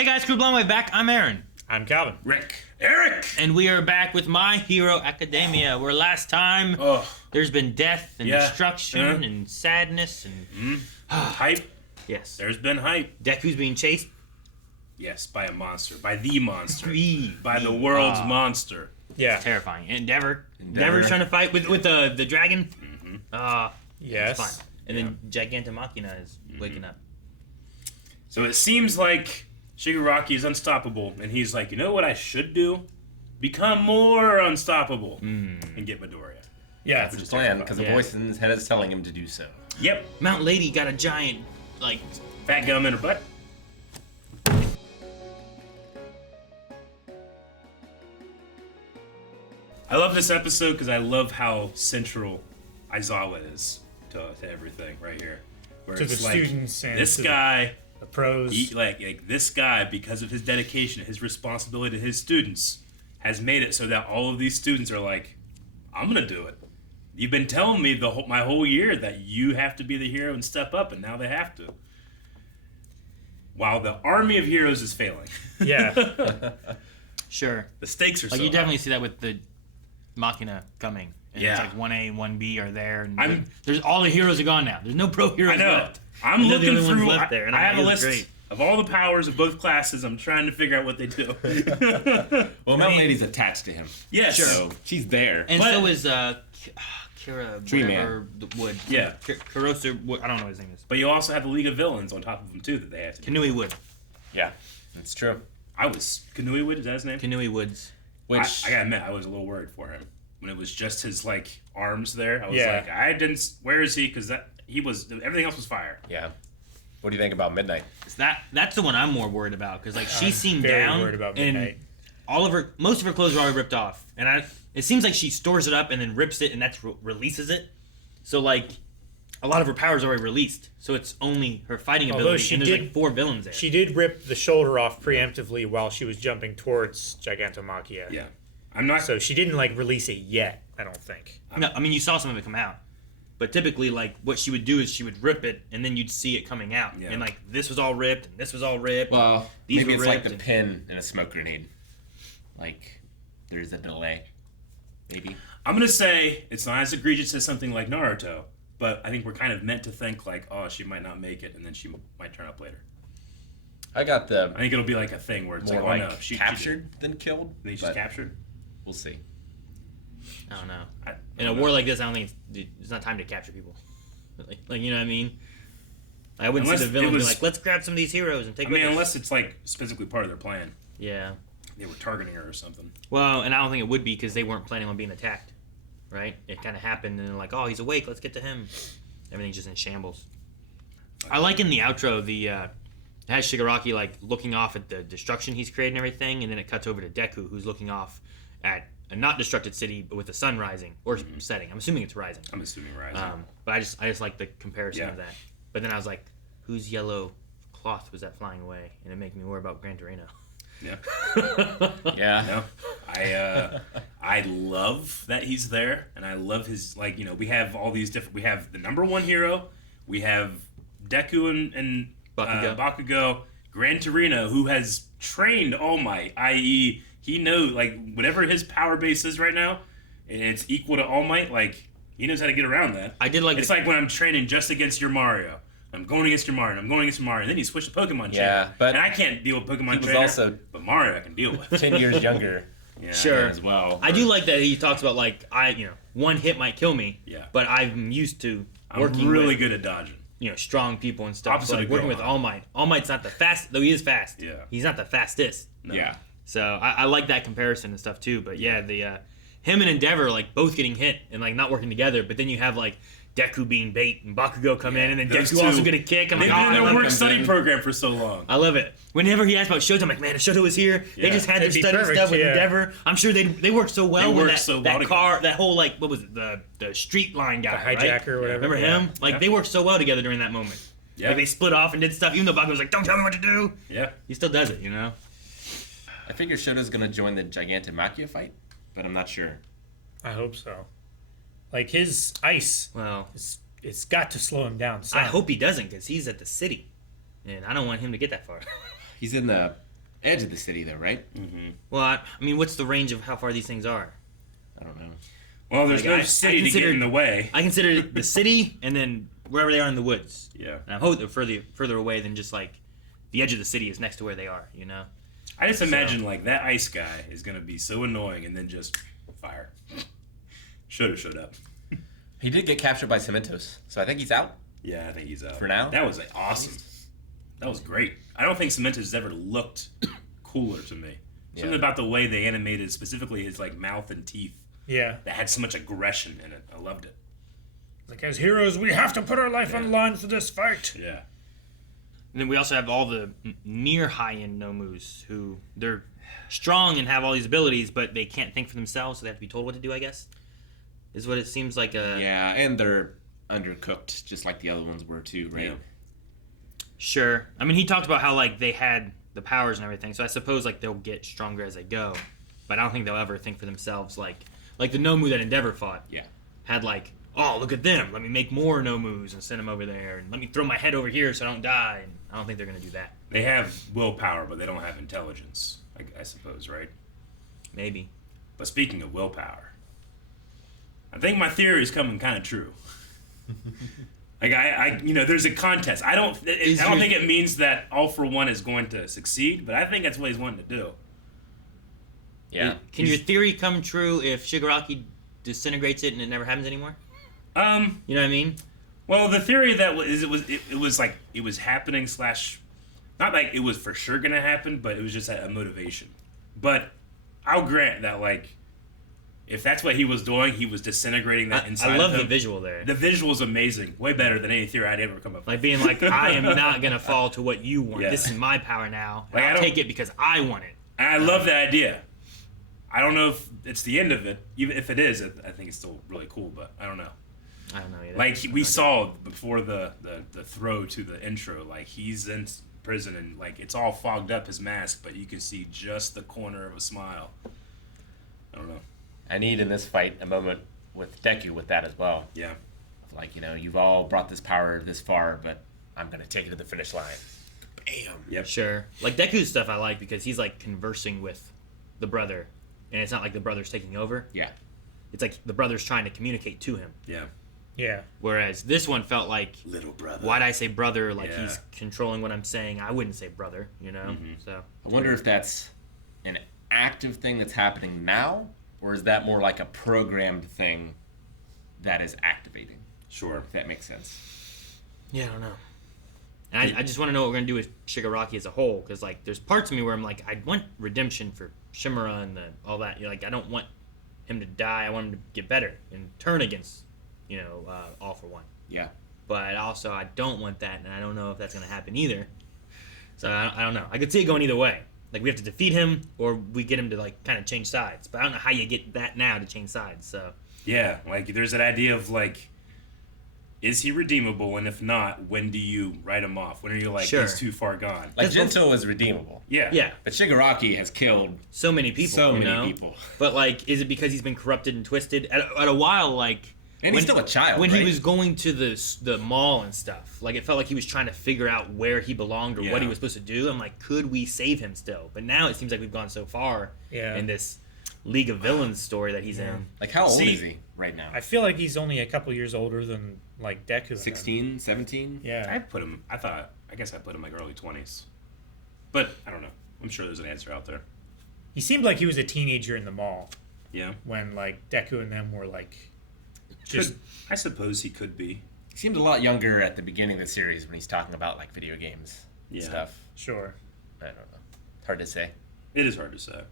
Hey guys, Crew Blonde Way back. I'm Aaron. I'm Calvin. Rick. Eric! And we are back with My Hero Academia, where last time there's been death and destruction and sadness and... Hype. Yes. There's been hype. Deku's being chased. Yes, by a monster. By the monster. By the world's monster. Yeah. It's terrifying. Endeavor's trying to fight with the dragon. Yes. It's fine. And then Gigantomachia is waking up. So it seems like Shigaraki is unstoppable, and he's like, you know what I should do? Become more unstoppable and get Midoriya. Yeah, That's his plan, because the voice in his head is telling him to do so. Yep. Mount Lady got a giant, Fat gum in her butt. I love this episode because I love how central Aizawa is to everything right here. Where to it's the like, students and this to guy, the pros. like this guy, because of his dedication, his responsibility to his students, has made it so that all of these students are like, I'm gonna do it. You've been telling me my whole year that you have to be the hero and step up, and now they have to. While the army of heroes is failing. Yeah. Sure. The stakes are so you high. definitely see that with the Machina coming. And it's like 1A and 1B are there. And there's all the heroes are gone now. There's no pro heroes left. I'm looking the only through. ones left there, and I have a list great. of all the powers of both classes. I'm trying to figure out what they do. Well, Mount Lady's attached to him. Yes. Sure. So she's there. And But- so is Kira, Tree whatever, the Wood. Yeah. Kurosa Wood. I don't know what his name is. But you also have the League of Villains on top of them too that they have to. Kanui Wood. Yeah, that's true. Kanui Wood, is that his name? Kanui Woods. Which I gotta admit, I was a little worried for him when it was just his arms there. I was Yeah. like, I didn't. Where is he? Because everything else was fire. yeah. What do you think about Midnight? That's the one I'm more worried about because she seemed very down worried about and Midnight. most of her clothes are already ripped off, and it seems like she stores it up and then rips it and that's releases it. So a lot of her powers are already released, so it's only her fighting Although ability. she And there's did- 4 villains there. She did rip the shoulder off preemptively while she was jumping towards Gigantomachia. Yeah. I'm not. So she didn't release it yet, I don't think. No, I mean you saw some of it come out, but typically what she would do is she would rip it and then you'd see it coming out, Yeah. and this was all ripped and this was all ripped. Well, These maybe were it's like ripped the and- pin in a smoke grenade. There's a delay. Maybe. I'm gonna say it's not as egregious as something like Naruto, but I think we're kind of meant to think she might not make it, and then she might turn up later. I got the I think it'll be a thing where it's more oh no, she captured than killed. Then she's but captured. We'll see. I don't know. I In a don't war know. like this, I don't think it's not time to capture people. You know what I mean? I wouldn't Unless see the villain it be was- let's grab some of these heroes and take. I mean, with us." unless it's specifically part of their plan. Yeah. They were targeting her or something. Well, and I don't think it would be because they weren't planning on being attacked, right? It kind of happened, and they're like, "Oh, he's awake. Let's get to him." Everything's just in shambles. I like in the outro it has Shigaraki looking off at the destruction he's created and everything, and then it cuts over to Deku, who's looking off at a not destructed city, but with the sun rising or setting. I'm assuming it's rising. I'm assuming rising. But I just like the comparison of Yeah. that. But then I was like, whose yellow cloth was that flying away? And it made me worry about Gran Torino. Yeah. Yeah. No. I love that he's there, and I love his we have all these different. We have the number one hero. We have Deku and Bakugo. Gran Torino, who has trained All Might, i.e., he knows whatever his power base is right now, and it's equal to All Might. He knows how to get around that. I did like It's like when I'm training just against your Mario. I'm going against your Mario. I'm going against your Mario. And then you switch to Pokemon trainer. Yeah, but and I can't deal with Pokemon he was trainer. also but Mario I can deal with. 10 years younger Yeah. Sure. as well. I do like that he talks about one hit might kill me. Yeah. But I'm used to I'm working really with good at dodging. strong people and stuff. Opposite So of working with Gohan. All Might. All Might's not the fast, though he is fast. Yeah. He's not the fastest. No. Yeah. So I like that comparison and stuff too. But yeah, the him and Endeavor both getting hit and not working together. But then you have Deku being bait and Bakugo come in and then Those Deku also two- get a kick. I'm They've like, been in I their love work it. study program for so long. I love it. Whenever he asks about Shoto, I'm like, man, if Shoto was here, they Yeah. just had their It'd be study perfect, stuff with yeah. Endeavor. I'm sure they worked so well They with worked so well that together. car, that whole what was it, the street line guy, The hijacker right? or whatever. Remember Yeah. him? Yeah. They worked so well together during that moment. Yeah. They split off and did stuff, even though Bakugo was like, don't tell me what to do. Yeah. He still does it, I figure Shoto's going to join the Gigantomachia fight, but I'm not sure. I hope so. His ice, Well, it's got to slow him down. Some. I hope he doesn't because he's at the city. And I don't want him to get that far. He's in the edge of the city, though, right? Mm-hmm. Well, I mean, what's the range of how far these things are? I don't know. Well, there's Like, no city to get in the way. I consider it the city and then wherever they are in the woods. Yeah. And I hope they're further away than just like the edge of the city is next to where they are, you know? I just imagine like that ice guy is gonna be so annoying and then just fire. Should have showed up. He did get captured by Cementos, so I think he's out. Yeah, I think he's out. For now? That was awesome. That was great. I don't think Cementos has ever looked cooler to me. Something about the way they animated, specifically his like mouth and teeth, Yeah. that had so much aggression in it. I loved it. Like, as heroes, we have to put our life on the line for this fight. Yeah. And then we also have all the near high-end Nomus who they're strong and have all these abilities, but they can't think for themselves, so they have to be told what to do, I guess. Is what it seems like. Yeah, and they're undercooked, just like the other ones were too, right? Yeah. Sure. I mean, he talked about how like they had the powers and everything, so I suppose like they'll get stronger as they go, but I don't think they'll ever think for themselves. Like the Nomu that Endeavor fought. Yeah. Had like, oh, look at them. Let me make more Nomus and send them over there, and let me throw my head over here so I don't die. And I don't think they're gonna do that. They have willpower, but they don't have intelligence, I suppose, right? Maybe. But speaking of willpower, I think my theory is coming kind of true. Like there's a contest. I don't think it means that All for One is going to succeed, but I think that's what he's wanting to do. Yeah. Can your theory come true if Shigaraki disintegrates it and it never happens anymore? You know what I mean? Well, the theory that it was happening / not like it was for sure gonna happen, but it was just a motivation. But I'll grant that like if that's what he was doing, he was disintegrating that inside. I love of the him. visual there. The visual is amazing, way better than any theory I'd ever come up with. Like being like, I am not gonna fall to what you want. Yeah. This is my power now. Like, I'll take it because I want it. And I love the idea. I don't know if it's the end of it. Even if it is, I think it's still really cool. But I don't know. I don't know either. Like we saw before the throw to the intro, like he's in prison and like it's all fogged up his mask, but you can see just the corner of a smile. I don't know. I need in this fight a moment with Deku with that as well. Yeah. Like, you've all brought this power this far, but I'm going to take it to the finish line. Bam. Yep. Sure. Like Deku's stuff I like because he's like conversing with the brother, and it's not like the brother's taking over. Yeah. It's like the brother's trying to communicate to him. Yeah. Yeah. Whereas this one felt like, Little brother. why'd I say brother? Like Yeah. he's controlling what I'm saying. I wouldn't say brother, you know? Mm-hmm. So I wonder if that's an active thing that's happening now, or is that more like a programmed thing that is activating? Sure. If that makes sense. yeah, I don't know. And I just want to know what we're gonna do with Shigaraki as a whole, because like there's parts of me where I'm like, I want redemption for Shimura and all that. Like I don't want him to die. I want him to get better and turn against, All for One. Yeah. But also I don't want that, and I don't know if that's gonna happen either. So I don't know. I could see it going either way. Like we have to defeat him, or we get him to like kind of change sides. But I don't know how you get that now to change sides. So Yeah. Like there's that idea of like, is he redeemable? And if not, when do you write him off? When are you like, Sure. he's too far gone? Like, Gento is redeemable. Yeah. yeah, But Shigaraki has killed so many people. so you many know? people. But like, is it because he's been corrupted and twisted? At a while, like. And he's still a child, When right? he was going to the mall and stuff, like it felt like he was trying to figure out where he belonged or what Yeah. he was supposed to do. I'm like, could we save him still? But now it seems like we've gone so far in this League of Villains story that he's in. Like, how old See, is he right now? I feel like he's only a couple years older than like Deku. 16, 17? Yeah. I guess I put him like early 20s. But I don't know. I'm sure there's an answer out there. He seemed like he was a teenager in the mall Yeah. when like Deku and them were like just I suppose he could be. He seemed a lot younger at the beginning of the series when he's talking about, like, video games and Yeah. stuff. sure. I don't know. It's hard to say. It is hard to say.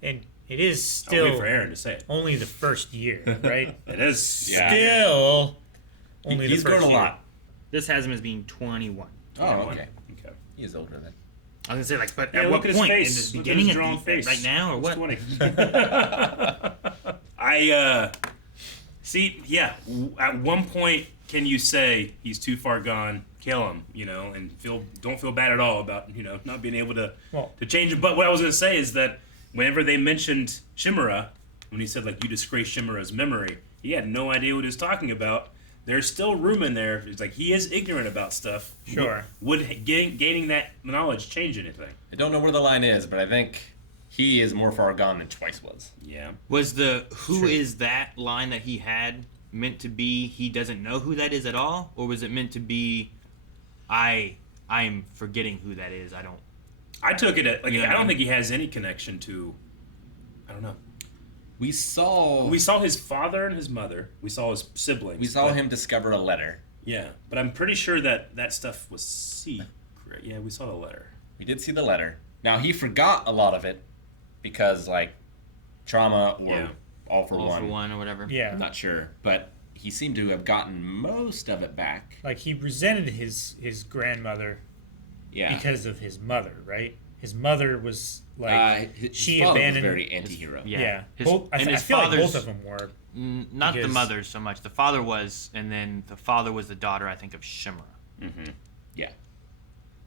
And it is I'll wait for still Aaron to say it. only the first year, right? It is. Yeah. Still only He's the first grown a year. lot. This has him as being 21. Oh, okay. Okay. He is older then. I was gonna say like, but Yeah, at look what at his point? In face. the Look at beginning his of drawn the, face. right now, or He's what? 20. See, yeah. At one point, can you say he's too far gone? Kill him, and don't feel bad at all about not being able to change it. But what I was gonna say is that whenever they mentioned Shimura, when he said like you disgrace Shimura's memory, he had no idea what he was talking about. there's still room in there. It's like he is ignorant about stuff. Sure. Would gaining that knowledge change anything? I don't know where the line is, but I think he is more far gone than Twice was. Yeah. Was the "who is that" line that he had meant to be he doesn't know who that is at all, or was it meant to be I'm forgetting who that is? I took it at, like, Yeah. I don't think he has any connection to. I don't know. We saw his father and his mother. We saw his siblings. we saw him discover a letter. Yeah, but I'm pretty sure that stuff was secret. Yeah, we saw the letter. We did see the letter. Now he forgot a lot of it because like trauma or all for all one. for one or whatever. Yeah. I'm not sure, but he seemed to have gotten most of it back. Like he resented his grandmother Yeah. because of his mother, right? His mother was like his she father abandoned. was very anti-hero. Yeah. His, Both, I and his feel like father's both of them were. not the because- mother so much. The father was, and then the father was the daughter, I think, of Shimura. Mm-hmm. Yeah.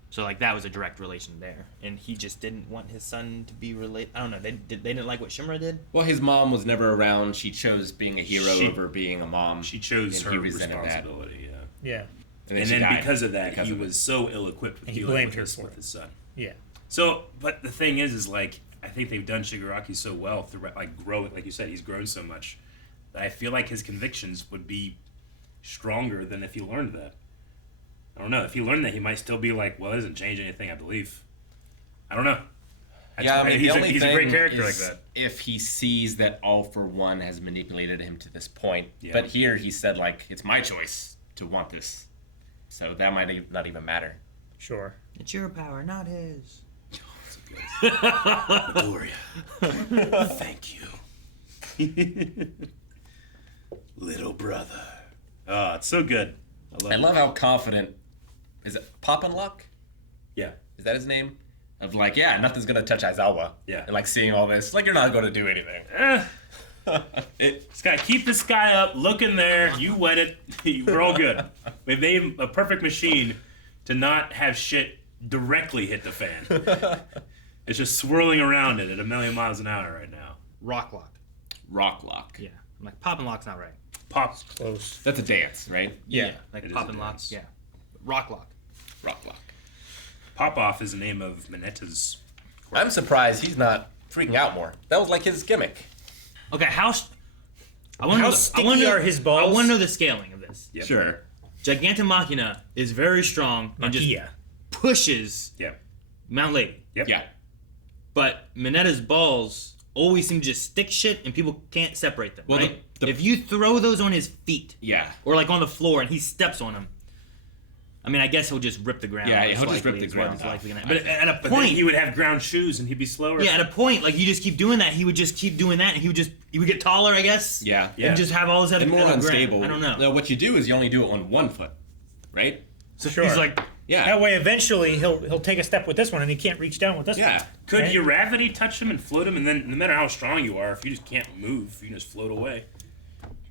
So like that was a direct relation there, and he just didn't want his son to be related. I don't know. They didn't like what Shimura did. Well, his mom was never around. She chose being a hero She- over being a mom. She chose And her he resented that. responsibility. Yeah. Yeah. And she then died because of that, because he of it. was so ill-equipped with And he dealing blamed with her his, for with it. his son. Yeah. So, but the thing is like, I think they've done Shigaraki so well throughout, like, growing, like you said, he's grown so much that I feel like his convictions would be stronger than if he learned that. I don't know. If he learned that, he might still be like, well, it doesn't change anything, I believe. I don't know. Yeah, I mean, he's, the only he's a thing great character is like that. if he sees that All for One has manipulated him to this point. Yeah. But here he said, like, it's my choice to want this. So that might not even matter. Sure. It's your power, not his. Midoriya. Thank you. Little brother. Oh, it's so good. I love how confident, is it Poppin' Lock? Yeah. Is that his name? Of like, yeah, nothing's going to touch Aizawa. Yeah. And like seeing all this, like you're not going to do anything. Just gotta keep this guy up, looking there. You wet it. We're all good. We made a perfect machine to not have shit directly hit the fan. It's just swirling around it at 1,000,000 miles an hour right now. Rock lock. Rock Lock. Yeah. I'm like poppin' lock's not right. Pops. Close. That's a dance, right? Yeah. Like It is poppin' a lock. dance. Yeah. Rock lock. Rock Lock. Pop off is the name of Manetta's. I'm surprised he's not freaking out more. That was like his gimmick. Okay, how sticky are his balls? I want to know the scaling of this. Yep. Sure. Gigantomachia is very strong and just Machia. pushes Yep. Mount Lady. Yep. Yeah. But Minetta's balls always seem to just stick shit and people can't separate them, Well, right? the- if you throw those on his feet Yeah. or like on the floor and he steps on them, I mean, I guess he'll just rip the ground. Yeah, most he'll just rip likely the is what ground it's off. likely gonna- But at a But then point, he would have ground shoes and he'd be slower. yeah, at a point, like you just keep doing that, he would just keep doing that, and he would get taller, I guess. Yeah. Yeah. And just have all his other And more other ground. unstable. I don't know. No, what you do is you only do it on one foot, right? So Sure. he's like, Yeah. That way, eventually, he'll take a step with this one, and he can't reach down with this Yeah. one. Could Right? gravity touch him and float him? And then, no matter how strong you are, if you just can't move, you can just float away.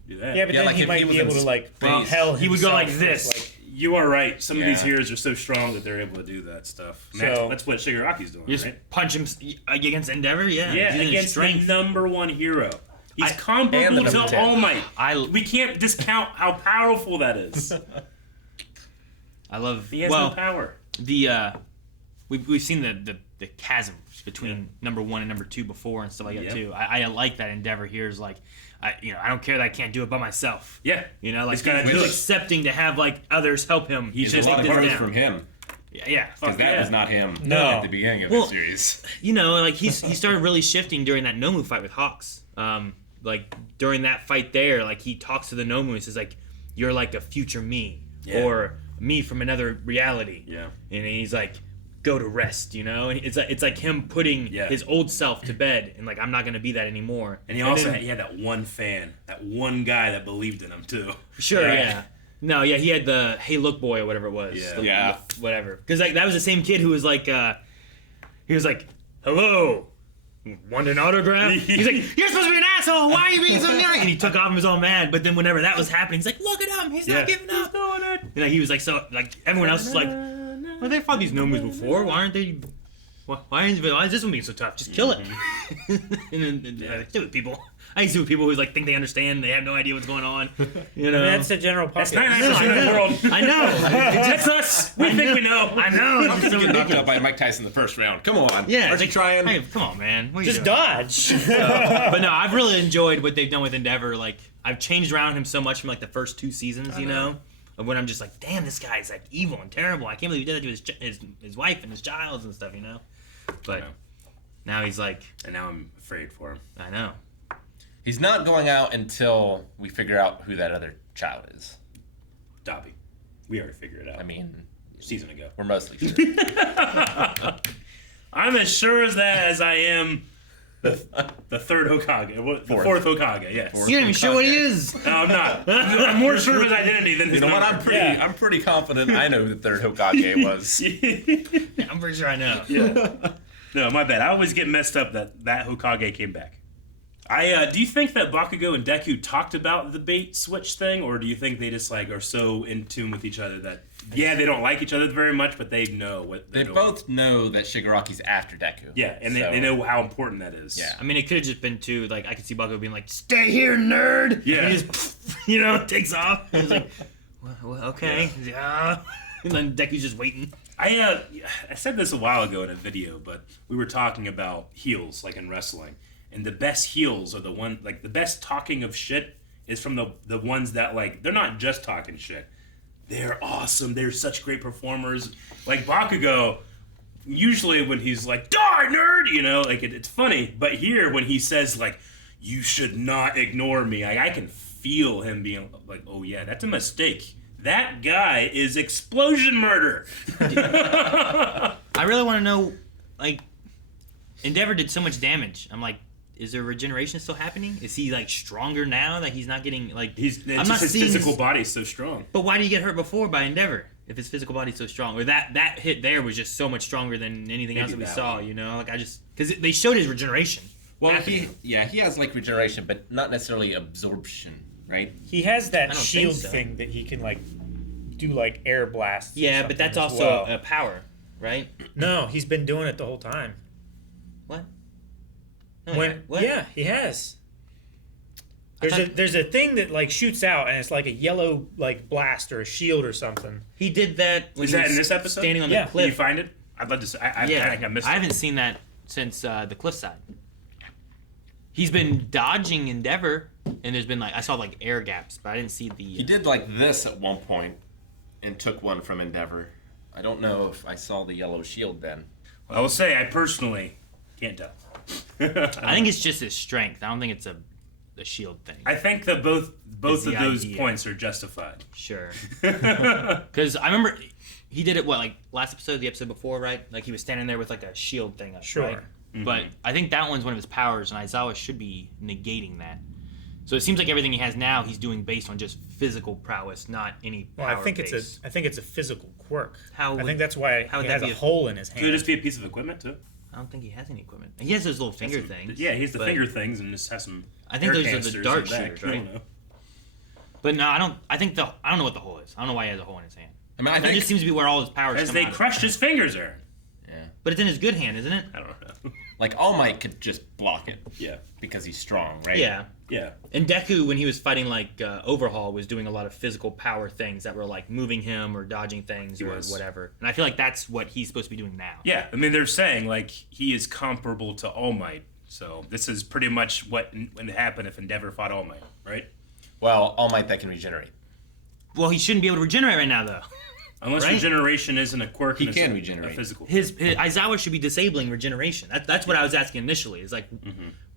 Do that. Yeah, but Yeah, then like he if might he was be able in to like space, propel he would go like himself this. with, like, You are right. Some of these Yeah. heroes are so strong that they're able to do that stuff. And So- that's what Shigaraki's doing, you just right? punch him against Endeavor, yeah. Yeah, Using his against strength. the #1 hero. He's And comparable the to number 10. All Might. I We can't discount how powerful that is. love. He has well, no power. the we've seen the chasm between number 1 and number 2 before and stuff like that Yep. too. I like that Endeavor here is like, I don't care that I can't do it by myself. Yeah. You know, like He's gotta he's do it. accepting to have like others help him. He's There's to a lot take of this growth down. from him. Yeah. Because that yeah. was not him No. at the beginning of Well- the series. You know, like he started really shifting during that Nomu fight with Hawks. Like during that fight there, like he talks to the Nomu and says like, "You're like a future me, Yeah. or me from another reality." Yeah. And he's like, "Go to rest," you know. And it's like him putting Yeah. his old self to bed, and like I'm not gonna be that anymore. And he also then- had, he had that one fan, that one guy that believed in him too. Sure, Right. yeah. No, yeah, he had the "Hey, look, boy" or whatever it was. Yeah. Yeah. Whatever. Because like that was the same kid who was like, he was like, "Hello, want an autograph?" He's like, "You're supposed to be an asshole. Why are you being so nice?" And he took off and was all mad. But then whenever that was happening, he's like, "Look at him. He's Yeah. not giving up." And like, he was like, so like everyone else was like, "Well, they fought these Nomus before. Why why is this one being so tough? Just kill it. And stupid people. I hate stupid people who like think they understand. They have no idea what's going on. You know, that's the general public. That's 99% of the world. I know. That's us. We think we know. I know. I'm getting knocked out by Mike Tyson in the first round. Come on. Yeah. Aren't you trying? Hey, come on, man. What are you Just doing? dodge. But no, I've really enjoyed what they've done with Endeavor. Like, I've changed around him so much from like the first 2 seasons, you know, of when I'm just like, damn, this guy's like evil and terrible. I can't believe he did that to his wife and his child and stuff, you know. But now he's like, and now I'm afraid for him. I know. He's not going out until we figure out who that other child is. Dobby. We already figured it out. I mean, season ago. we're mostly sure. I'm as sure as that as I am the third Hokage. The fourth Hokage, yes. You're not even sure what he is. No, I'm not. I'm more sure of his identity than his You know what? number. I'm pretty confident I know who the third Hokage was. Yeah, I'm pretty sure I know. Yeah. No, my bad. I always get messed up that Hokage came back. Do you think that Bakugo and Deku talked about the bait switch thing, or do you think they just like are so in tune with each other that they don't like each other very much, but they know what They doing. both know that Shigaraki's after Deku. Yeah, and they know how important that is. Yeah. I mean, it could have just been too, like, I could see Bakugo being like, stay here, nerd! Yeah. And he just, you know, takes off. And he's like, well, okay. Yeah. And then Deku's just waiting. I said this a while ago in a video, but we were talking about heels, like in wrestling. And the best heels are the one, like the best talking of shit is from the ones that like, they're not just talking shit. They're awesome. They're such great performers. Like Bakugo, usually when he's like, die nerd, you know, like it's funny. But here when he says like, you should not ignore me, I can feel him being like, oh yeah, that's a mistake. That guy is explosion murder. I really want to know, like, Endeavor did so much damage. I'm like, is there regeneration still happening? Is he like stronger now that he's not getting like? His physical body's so strong. But why did he get hurt before by Endeavor if his physical body's so strong? Or that hit there was just so much stronger than anything else that we saw. You know, like because they showed his regeneration. Well, he has like regeneration, but not necessarily absorption, right? He has that I don't shield think so. thing that he can like do like air blasts. or Yeah, but that's something as also well. a power, right? No, he's been doing it the whole time. What? No, what? Yeah, he has. I thought- There's a thing that like shoots out and it's like a yellow like blast or a shield or something. He did that. When Is he that was in this episode? Standing on Yeah. the Can you cliff. find it? I'd love to see. I think I missed it. I haven't seen that since the cliffside. He's been dodging Endeavor, and there's been like I saw like air gaps, but I didn't see the. He did like this at one point and took one from Endeavor. I don't know if I saw the yellow shield then. I will say I personally can't tell. I think it's just his strength. I don't think it's a shield thing. I think that both It's of the those idea. points are justified. Sure. Because I remember he did it like last episode, the episode before, right? Like he was standing there with like a shield thing up, Sure. right? But I think that one's one of his powers, and Aizawa should be negating that. So it seems like everything he has now, he's doing based on just physical prowess, not any Well, power I think base. it's a physical quirk. How I would- think that's why how would he that has be a a- hole in his hand. Could it just be a piece of equipment too? I don't think he has any equipment. He has those little finger things. Yeah, he has the but- finger things and just has some. I think air those are the canisters dart in the back. shooters, I don't right? know. But no, I don't. I think I don't know what the hole is. I don't know why he has a hole in his hand. I mean, I That think just seems to be where all his powers As come they out of. crushed his fingers, Aaron. But it's in his good hand, isn't it? I don't know. like All Might could just block it Yeah. because he's strong, right? Yeah. Yeah. And Deku, when he was fighting like Overhaul, was doing a lot of physical power things that were like moving him or dodging things He or was. whatever. And I feel like that's what he's supposed to be doing now. Yeah. I mean, they're saying like he is comparable to All Might. So this is pretty much what would happen if Endeavor fought All Might, right? Well, All Might that can regenerate. Well, he shouldn't be able to regenerate right now, though. Unless Right? regeneration isn't a quirk. He and it's can a regenerate. physical. His Aizawa should be disabling regeneration. That's what I was asking initially. Is like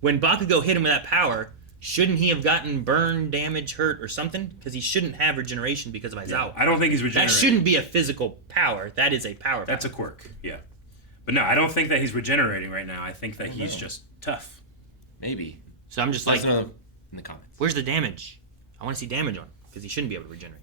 when Bakugo hit him with that power, shouldn't he have gotten burned, damage, hurt, or something? Because he shouldn't have regeneration because of Aizawa. I don't think he's That regenerating. shouldn't be a physical power. That is a power. That's a quirk. Yeah. But no, I don't think that he's regenerating right now. I think that he's just tough. Maybe. So I'm just Let like, us know in the comments. where's the damage? I want to see damage on him because he shouldn't be able to regenerate.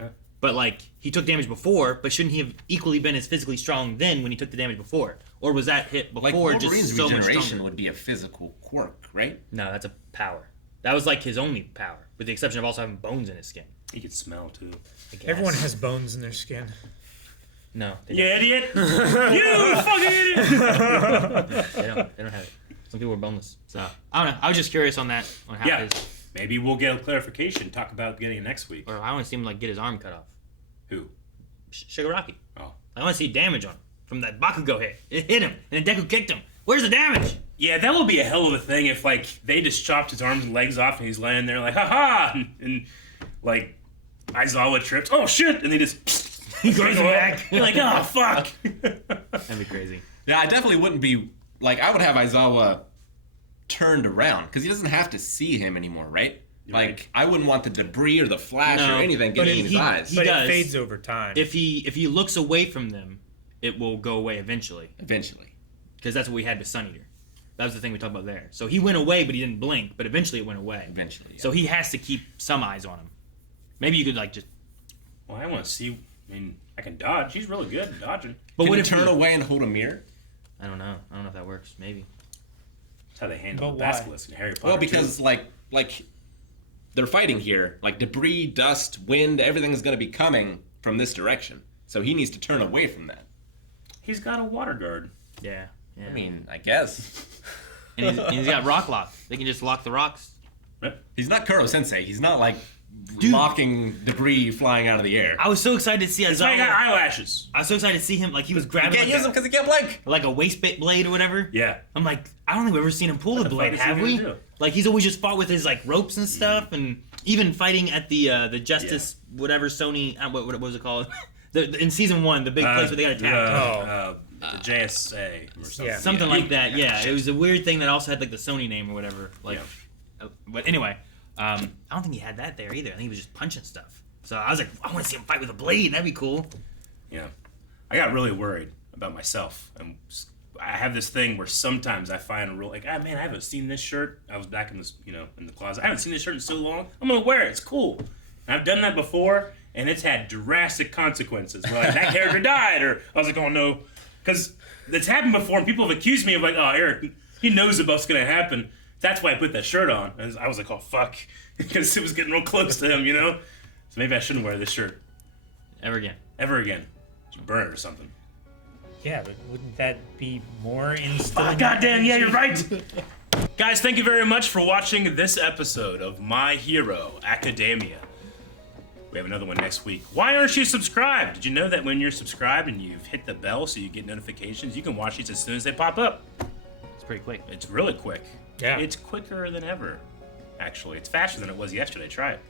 Yeah. But like he took damage before, but shouldn't he have equally been as physically strong then when he took the damage before? Or was that hit Like before Wolverine's just so much regeneration stronger? would be a physical quirk, right? No, that's a power. That was like his only power, with the exception of also having bones in his skin. He could smell too. I guess. Everyone has bones in their skin. No. They You idiot! You fucking idiot! They don't have it. Some people are boneless. So I don't know. I was just curious on that. On how Yeah. his, Maybe we'll get a clarification. Talk about getting it next week. or I want to see him like get his arm cut off. Who? Shigaraki. Oh. I want to see damage on him from that Bakugo hit. It hit him, and then Deku kicked him. Where's the damage? Yeah, that would be a hell of a thing if, like, they just chopped his arms and legs off and he's laying there like, ha-ha! And like, Aizawa trips. Oh, shit! And they just... He goes back. You're like, oh, fuck! That'd be crazy. Yeah, I definitely wouldn't be like I would have Aizawa turned around because he doesn't have to see him anymore, right? Like Right. I wouldn't want the debris or the flash No, or anything but getting in his eyes. He But does. it fades over time. If he looks away from them, it will go away eventually. Eventually. Because that's what we had with Sun Eater. That was the thing we talked about there. So he went away, but he didn't blink. But eventually it went away. Eventually. Yeah. So he has to keep some eyes on him. Maybe you could like just. Well, I want to see... I mean, I can dodge. He's really good at dodging. But Can what you if turn he- away and hold a mirror? I don't know. I don't know if that works. Maybe. That's how they handle But the why? basilisk in Harry Potter. Well, because like they're fighting here. Like debris, dust, wind, everything's going to be coming from this direction. So he needs to turn away from that. he's got a water guard. Yeah. Yeah. I mean, I guess. and he's got rock lock. They can just lock the rocks. He's not Kuro Sensei. He's not like Dude. locking debris flying out of the air. I was so excited to see That's why he got Aizawa. eyelashes. I was so excited to see him like he was He grabbing can't use them because he can't blink. like a waist blade or whatever. Yeah. I'm like, I don't think we've ever seen him pull the the fuck blade, is he have gonna we? do? Like he's always just fought with his like ropes and stuff, and even fighting at the Justice whatever Sony what was it called? In season 1, the big place where they got attacked. The JSA or something. Yeah. Something Yeah. like that. Yeah, it was a weird thing that also had like the Sony name or whatever. Like, but anyway, I don't think he had that there either. I think he was just punching stuff. So I was like, I want to see him fight with a blade. That'd be cool. Yeah. I got really worried about myself. I have this thing where sometimes I find a real like, ah, man, I haven't seen this shirt. I was back in this, in the closet. I haven't seen this shirt in so long. I'm gonna wear it. It's cool. And I've done that before, and it's had drastic consequences. Where, like, that character died, or I was like, oh no, because it's happened before, and people have accused me of like, oh, Eric, he knows about what's gonna happen. That's why I put that shirt on. And I was like, oh fuck, because it was getting real close to him, So maybe I shouldn't wear this shirt Ever again. ever again. Just burn it or something. Yeah, but wouldn't that be more instilled? Oh, goddamn, yeah, you're right. Guys, thank you very much for watching this episode of My Hero Academia. We have another one next week. Why aren't you subscribed? Did you know that when you're subscribed and you've hit the bell so you get notifications, you can watch these as soon as they pop up? It's pretty quick. It's really quick. Yeah. It's quicker than ever, actually. It's faster than it was yesterday. Try it.